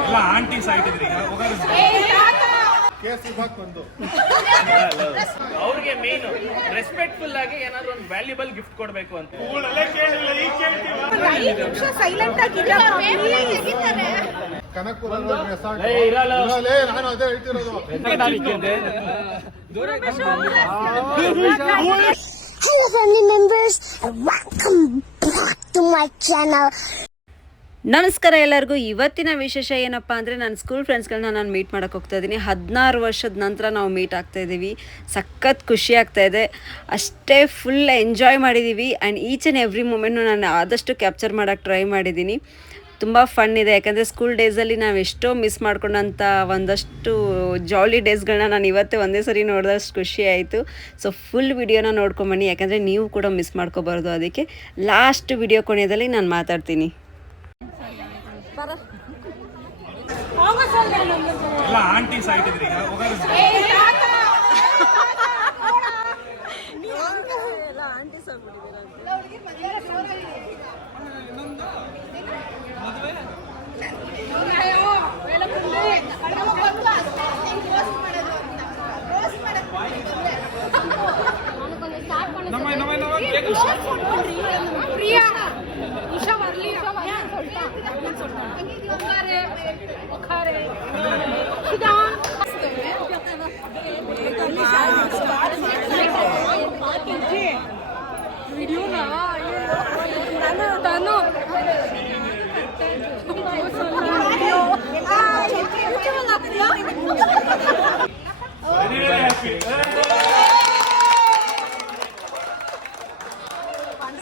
ಎಲ್ಲ ಆಂಟೀಸ್ ಅವ್ರಿಗೆ main respectful ಆಗಿ ಏನಾದ್ರು ಒಂದು ವ್ಯಾಲ್ಯೂಬಲ್ ಗಿಫ್ಟ್ ಕೊಡ್ಬೇಕು ಅಂತ. ಕನಕಪುರ ನಾನು ಅದೇ ಹೇಳ್ತಿರೋದು. Hello family members. And welcome back to my channel. ನಮಸ್ಕಾರ ಎಲ್ಲರಿಗೂ. ಇವತ್ತಿನ ವಿಶೇಷ ಏನಪ್ಪ ಅಂದರೆ ನನ್ನ ಸ್ಕೂಲ್ ಫ್ರೆಂಡ್ಸ್ಗಳನ್ನ ನಾನು ಮೀಟ್ ಮಾಡೋಕೆ ಹೋಗ್ತಾ ಇದ್ದೀನಿ ಹದಿನಾರು ವರ್ಷದ ನಂತರ ನಾವು ಮೀಟ್ ಆಗ್ತಾ ಇದ್ದೀವಿ ಸಖತ್ ಖುಷಿ ಆಗ್ತಾ ಇದೆ. ಅಷ್ಟೇ ಫುಲ್ ಎಂಜಾಯ್ ಮಾಡಿದ್ದೀವಿ ಆ್ಯಂಡ್ ಈಚ್ ಆ್ಯಂಡ್ ಎವ್ರಿ ಮೂಮೆಂಟ್ನು ನಾನು ಆದಷ್ಟು ಕ್ಯಾಪ್ಚರ್ ಮಾಡೋಕ್ಕೆ ಟ್ರೈ ಮಾಡಿದ್ದೀನಿ ತುಂಬ ಫನ್ ಇದೆ. ಯಾಕಂದರೆ ಸ್ಕೂಲ್ ಡೇಸಲ್ಲಿ ನಾವು ಎಷ್ಟೋ ಮಿಸ್ ಮಾಡ್ಕೊಂಡಂಥ ಒಂದಷ್ಟು ಜಾಲಿ ಡೇಸ್ಗಳನ್ನ ನಾನು ಇವತ್ತೇ ಒಂದೇ ಸರಿ ನೋಡಿದಷ್ಟು ಖುಷಿ ಆಯಿತು. ಸೊ ಫುಲ್ ವಿಡಿಯೋನ ನೋಡ್ಕೊಂಬನ್ನಿ ಯಾಕಂದರೆ ನೀವು ಕೂಡ ಮಿಸ್ ಮಾಡ್ಕೋಬಾರ್ದು. ಅದಕ್ಕೆ ಲಾಸ್ಟ್ ವಿಡಿಯೋ ಕೊನೆಯಲ್ಲಿ ನಾನು ಮಾತಾಡ್ತೀನಿ. ಎಲ್ಲ ಆಂಟೀಸ್ ಆಯ್ತಿದ್ರಿ ಇನ್ನೊಂದು ಹೋಗೋದು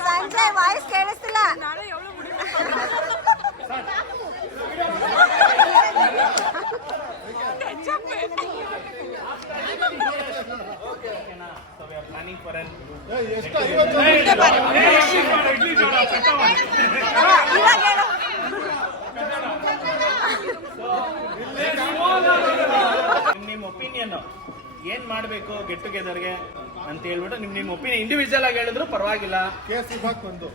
ಸಂಜಯ್ ವಾಯ್ಸ್ ಕೇಳಿಸ್ತಿಲ್ಲ ಪ್ಲಾನಿಂಗ್ ಫಾರ್ ಎನ್ ಏ, ಎಷ್ಟು ಐವತ್ತು ಜನ ಇಡ್ಲಿ ಜೋಳ ಚಟ್ಟವ. ನಿಮ್ ನಿಮ್ ಒಪಿನಿಯನ್ ಏನ್ ಮಾಡ್ಬೇಕು ಗೆಟ್ ಟುಗೆದರ್ಗೆ ಅಂತ ಹೇಳ್ಬಿಟ್ಟು ನಿಮ್ ನಿಮ್ ಒಪಿನಿಯನ್ ಇಂಡಿವಿಜುವಲ್ ಆಗಿ ಹೇಳಿದ್ರು ಪರವಾಗಿಲ್ಲ ಕೇಸ್ ಬಂದು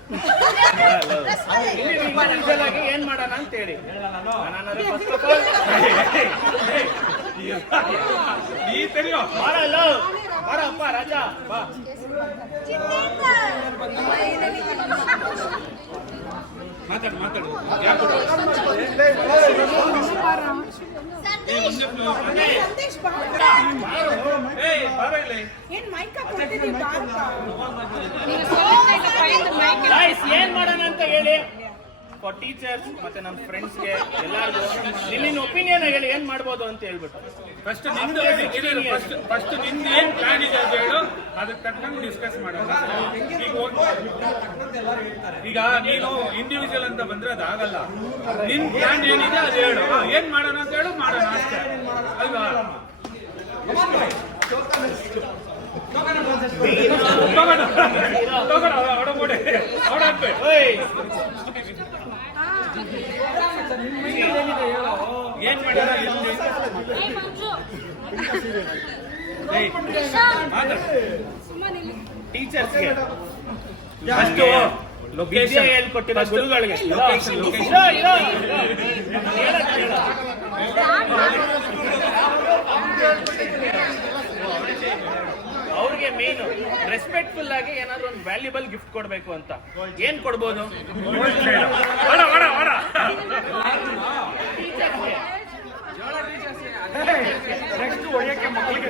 ಇಂಡಿವಿಜುವಲ್ ಆಗಿ ಏನ್ ಮಾಡೋಣ ಅಂತ ಹೇಳಿ ನಾನು ಫಸ್ಟ್ ಆಫ್ ಆಲ್ ನೀ ತೆರಿಯೋ ಮಾಡಲ್ಲ ಬಾರಪ್ಪ ಅಪ್ಪ ಬಾ ಮಾತಾಡು. ಮಾತಾಡು. ಯಾಕೆ ಏಯ್ ಬಾರೋ ಇಲ್ಲಿ ಏನ್ ಮೈಕ ಗೈಸ್ ಏನ್ ಮಾಡೋಣ ಅಂತ ಹೇಳಿ? ಫಾರ್ ಟೀಚರ್ಸ್ ಮತ್ತೆ ನಮ್ಮ ಫ್ರೆಂಡ್ಸ್ಗೆ ಎಲ್ಲರಿಗೂ ನಿನ್ನ ಒಪಿನಿಯನ್ ಹೇಳಿ ಏನ್ ಮಾಡ್ಬೋದು ಅಂತ ಹೇಳ್ಬಿಟ್ಟು ಫಸ್ಟ್ ನಿಂದು ಫಸ್ಟ್ ಫಸ್ಟ್ ನಿಂದು ಏನ್ ಪ್ಲಾನ್ ಇದೆ ಅಂತ ಹೇಳು ಅದಕ್ಕೆ ತಕ್ಕಂಗೆ ಡಿಸ್ಕಸ್ ಮಾಡೋಣ ಈಗ ಈಗ ನೀನು ಇಂಡಿವಿಜುವಲ್ ಅಂತ ಬಂದ್ರೆ ಅದಾಗಲ್ಲ ನಿನ್ ಪ್ಲಾನ್ ಏನಿದೆ ಅದು ಹೇಳು ಏನು ಮಾಡೋಣ ಅಂತ ಹೇಳು ಮಾಡೋಣ ಅಷ್ಟೇ ಅಲ್ವಾ ತಗೋಣ ತಗೋಣ ಹೊಡಬೋಡೆ ಹೊಡಕ್ಕೆ ಏನ್ ವಿದ್ಯೆ ಲೊಕೇಶನ್ ಹೇಳ್ಕೊಟ್ಟಿರೋ ಗುರುಗಳಿಗೆ. Location location. ಅವ್ರಿಗೆ ಮೇನ್ ರೆಸ್ಪೆಕ್ಟ್ಫುಲ್ ಆಗಿ ಏನಾದ್ರು ಒಂದು ವ್ಯಾಲ್ಯೂಬಲ್ ಗಿಫ್ಟ್ ಕೊಡ್ಬೇಕು ಅಂತ. ಏನ್ ಕೊಡ್ಬೋದು? ನೆಕ್ಸ್ಟ್ ಒಯ್ಯಕ್ಕೆ ಮಕ್ಕಳಿಗೆ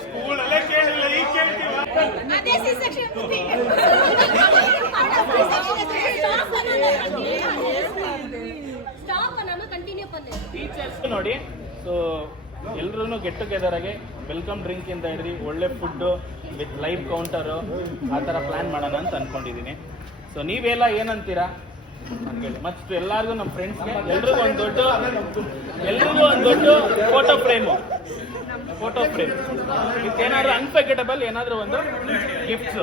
ಸ್ಕೂಲಲ್ಲೇ ಕೇಳಿಲ್ಲ ಈಗ ಟೀಚರ್ಸ್ ನೋಡಿ ಸೊ ಎಲ್ರೂ ಗೆಟ್ ಟುಗೆದರ್ ಆಗಿ ವೆಲ್ಕಮ್ ಡ್ರಿಂಕ್ ಇಂದ ಹಿಡ್ರಿ ಒಳ್ಳೆ ಫುಡ್ಡು ವಿತ್ ಲೈವ್ ಕೌಂಟರು ಆ ಥರ ಪ್ಲಾನ್ ಮಾಡೋಣ ಅಂತ ಅನ್ಕೊಂಡಿದ್ದೀನಿ. ಸೊ ನೀವೆಲ್ಲ ಏನಂತೀರಾ? ಮತ್ತು ಎಲ್ಲರಿಗೂ ನಮ್ಮ ಫ್ರೆಂಡ್ಸ್ ಎಲ್ರಿಗೂ ಒಂದು ದೊಡ್ಡ ಎಲ್ರಿಗೂ ಒಂದು ದೊಡ್ಡ photo frame photo frame with ಏನಾದ್ರು ಅನ್ಫರ್ಗೆಟಬಲ್ ಏನಾದ್ರು ಒಂದು ಗಿಫ್ಟ್ಸ್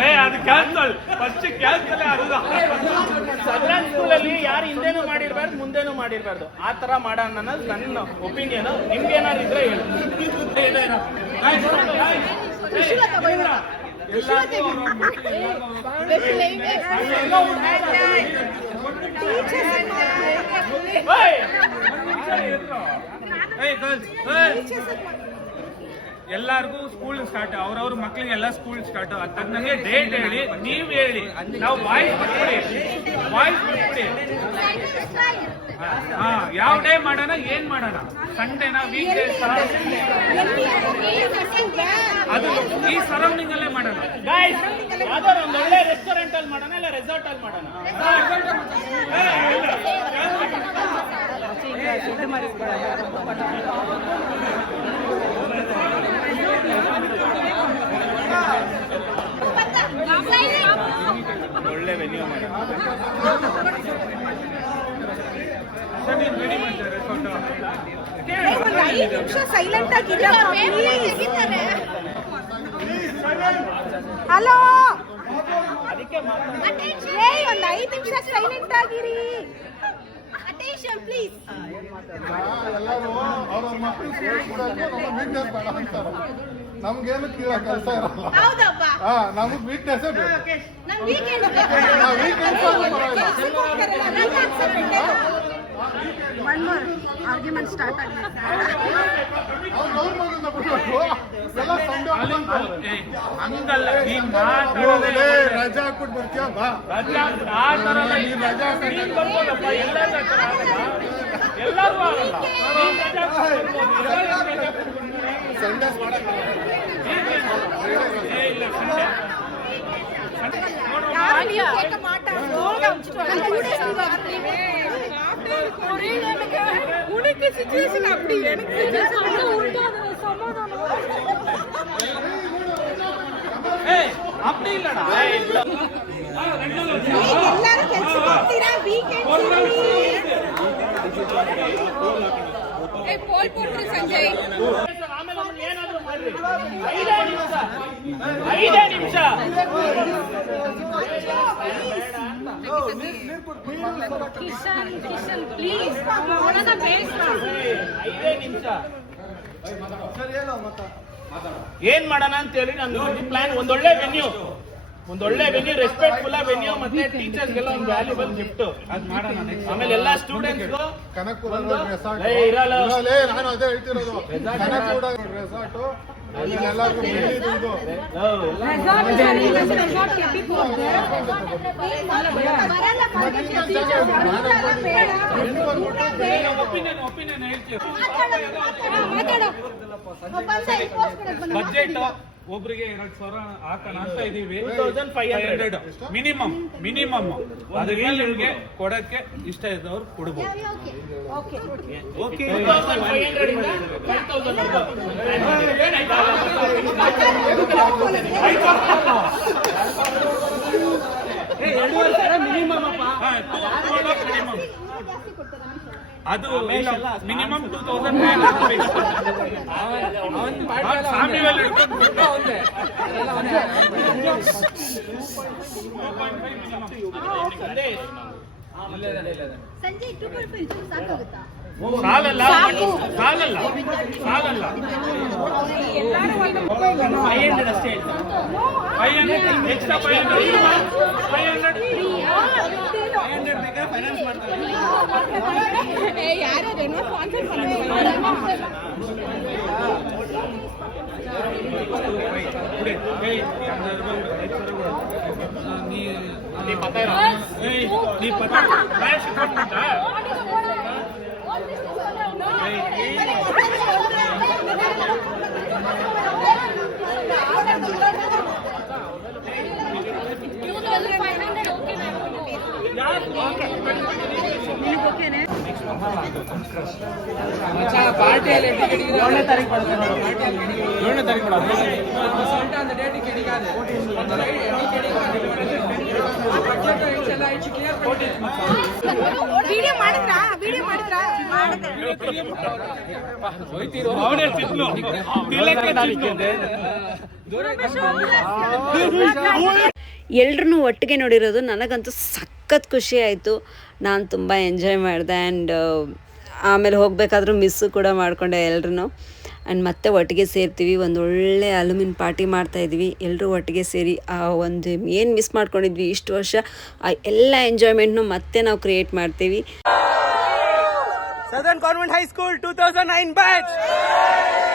ಏ ಅದು ಕ್ಯಾನ್ಸಲ್ ಫಸ್ಟ್ ಕ್ಯಾನ್ಸಲ್ ಆಗುದ ಸದರನ್ ಸ್ಕೂಲಲ್ಲಿ ಯಾರು ಹಿಂದೆನೂ ಮಾಡಿರ್ಬಾರ್ದು ಮುಂದೆನೂ ಮಾಡಿರ್ಬಾರ್ದು. ಆ ತರ ಮಾಡೋಣ ಅನ್ನೋದು ನನ್ನ ಒಪಿನಿಯನ್ ನಿಮ್ಗೆ ಏನಾದ್ರು ಇದ್ರೆ ಹೇಳಿ. ಓಯ್! ಎಲ್ಲಾರ್ಗೂ ಸ್ಕೂಲ್ ಸ್ಟಾರ್ಟ್ ಅವ್ರವ್ರ ಮಕ್ಳಿಗೆಲ್ಲ ಸ್ಕೂಲ್ ಸ್ಟಾರ್ಟ್ ಅದ್ ತಕ್ಕಂಗೆ ಡೇಟ್ ಹೇಳಿ, ನೀವ್ ಹೇಳಿ. ನಾವು ವಾಯ್ಸ್ ಬಿಟ್ಬಿಡಿ ವಾಯ್ಸ್ ಬಿಟ್ಬಿಡಿ ಹಾ, ಯಾವ ಡೇ ಮಾಡೋಣ, ಏನ್ ಮಾಡೋಣ? ಸಂಡೇನ ವೀಕ್ ಡೇಸ್ ಅದು ಈ ಸರೌಂಡಿಂಗ್ ಅಲ್ಲೇ ಮಾಡೋಣ. ಒಂದು ಒಳ್ಳೆ ರೆಸ್ಟೋರೆಂಟ್ ಅಲ್ಲಿ ಮಾಡೋಣ, ಇಲ್ಲ ರೆಸಾರ್ಟ್ ಅಲ್ಲಿ ಮಾಡೋಣ? ಒಳ್ಳೆ ವೆನ್ಯೂ ಮಾಡ್ತಾರೆ ಒಂದು ಐದು ನಿಮಿಷ ಸೈಲೆಂಟ್ ಆಗಿದ್ಯಪ್ಪ ಹಲೋ ಅದಕ್ಕೆ ಒಂದು ಐದು ನಿಮಿಷ ಸೈಲೆಂಟ್ ಆಗಿರಿ. ಅಟೆನ್ಷನ್ ಪ್ಲೀಸ್ ಎಲ್ಲರೂ ಅವ್ರವ್ರ ಮಕ್ಕಳು ಸೇರಿಸ್ಬಿಡಕ್ಕೆ ನಮ್ಮ ವೀಕ್ನೆಸ್ ಬೇಡ ಅಂತಾರೆ ನಮ್ಗೇನು ಕೀಳ ಕೆಲಸ ಇರಲ್ಲ ಹೌದಪ್ಪ. ಹಾ ನಮಗ್ ವೀಕ್ನೆಸ್ ಬೇಕು. ನಮ್ weekend one more argument start ಆಗಿದೆ ಅವ್ರು ಅವ್ರ ಮಗನ್ನ ಬಿಡ್ಬೇಕು ಎಲ್ಲ ಸಂಡೆ ಏ, ಹಂಗಲ್ಲ ನೀನ್ ಹೋಗ್ಲೇ ಮಾತಾಡೋದೇ ರಜಾ ಹಾಕ್ಬಿಟ್ಟು ಬರ್ತೀಯ ಬಾ ರಜಾ ಆ ತರ ಎಲ್ಲ ನೀನ್ ರಜಾ ಹಾಕಕ್ಕೆ ನೀನ್ ಬರ್ಬೋದಪ್ಪ ಎಲ್ಲರೂ ಆ ಥರ ಆಗಲ್ಲ ಎಲ್ಲರಿಗೂ ಆಗಲ್ಲ ನೀನ್ ರಜಾ ಹಾಕ್ಕೊಂಡು ಬರ್ಬೋದು. ಎಲ್ಲರೂ ರಜಾ ಹಾಕ್ಕೊಂಡು ಬರ್ತಾರೆ. ಸಂಡೇಸ್ ಮಾಡಕ್ಕಲ್ಲ ಏ, ಇಲ್ಲ ಸಂಡೆ கேட்க மாட்டாங்க உனக்கு சிச்சுவேஷன் அப்படி எனக்கு ಏ, அப்படி இல்லடா. எல்லாரும் கெல்சி நிமிஷம் சரி ஏலோ மத்த ಏನ್ ಮಾಡೋಣ ಅಂತ ಹೇಳಿ ನಾನು ಪ್ಲಾನ್ ಒಂದೊಳ್ಳೆ ವೆನ್ಯೂ ಒಂದೊಳ್ಳೆ ವೆನ್ಯೂ ರೆಸ್ಪೆಕ್ಟ್ಫುಲ್ ವೆನ್ಯೂ ಮತ್ತೆ ಟೀಚರ್ಸ್ಗೆಲ್ಲ ಒಂದು ವ್ಯಾಲ್ಯೂಬಲ್ ಗಿಫ್ಟ್ ಅದ್ ಮಾಡೋಣ. ಆಮೇಲೆ ಎಲ್ಲಾ ಸ್ಟೂಡೆಂಟ್ಸ್ ಕನಕಪುರ ರೆಸಾರ್ಟ್ ಇರಲ್ಲ. ನಾನು ಅದೇ ಹೇಳ್ತಿರೋದು. ಕನಕಪುರ ರೆಸಾರ್ಟ್ ಬಜೆಟ್ ಒಬ್ರಿಗೆ ಎರಡ್ ಸಾವಿರ ಹಾಕೋಣ ಅಂತ ಇದೀವಿ. 2500. ಮಿನಿಮಮ್ ಮಿನಿಮಮ್ ಅದ್ರಿಗೆ ನಿಮ್ಗೆ ಕೊಡಕ್ಕೆ ಇಷ್ಟ ಇದ್ದವ್ರು ಕೊಡ್ಬೋದು. Okay two thousand five hundred ಇಂದ ಫೈವ್ ತೌಸಂಡ್ ಅದು ಮಿನಿಮಮ್ ಟೂ ತೌಸಂಡ್ ಸಾಮಿವೆಲ್ ಹಿಡ್ಕೊಂಡು ಬಿಟ್ಟು ಅದೇ ಸಂಜೆ ಟೂ ಪಾಯಿಂಟ್ ಫೈವ್ ಸಾಕಾಗುತ್ತಾ ಸಾಲಲ್ಲ ಸಾಲಲ್ಲ ಸಾಲಲ್ಲ ಫೈವ್ ಹಂಡ್ರೆಡ್ ಅಷ್ಟೇ five hundred extra five hundred five hundred ಯಾರೇನೋ sponsor ನೀ நீ பத்தா நீ பத்தா ஓகே ಏಳನೇ ತಾರೀಕು ಬರುತ್ತೆ ನೋಡಿ ಏಳನೇ ತಾರೀಕು ವಿಡಿಯೋ ಮಾಡಿದ್ರಾ? ವಿಡಿಯೋ ಮಾಡಿದ್ರಾ? ಅವನೇ ಚಿತ್ಲು ತಿಲಕ್ಕೆ ಚಿತ್ಲು. ಎಲ್ರೂ ಒಟ್ಟಿಗೆ ನೋಡಿರೋದು ನನಗಂತೂ ಸಖತ್ ಖುಷಿ ಆಯಿತು. ನಾನು ತುಂಬ ಎಂಜಾಯ್ ಮಾಡಿದೆ ಆ್ಯಂಡ್ ಆಮೇಲೆ ಹೋಗಬೇಕಾದ್ರೂ ಮಿಸ್ಸು ಕೂಡ ಮಾಡಿಕೊಂಡೆ ಎಲ್ಲರೂ ಆ್ಯಂಡ್ ಮತ್ತೆ ಒಟ್ಟಿಗೆ ಸೇರ್ತೀವಿ, ಒಂದು ಒಳ್ಳೆ ಅಲುಮಿನ್ ಪಾರ್ಟಿ ಮಾಡ್ತಾಯಿದ್ವಿ ಎಲ್ಲರೂ ಒಟ್ಟಿಗೆ ಸೇರಿ, ಆ, ಒಂದು ಏನು ಮಿಸ್ ಮಾಡ್ಕೊಂಡಿದ್ವಿ, ಇಷ್ಟು ವರ್ಷ, ಆ, ಎಲ್ಲ ಎಂಜಾಯ್ಮೆಂಟ್ನು ಮತ್ತೆ ನಾವು ಕ್ರಿಯೇಟ್ ಮಾಡ್ತೀವಿ. Southern Convent High School 2009 batch.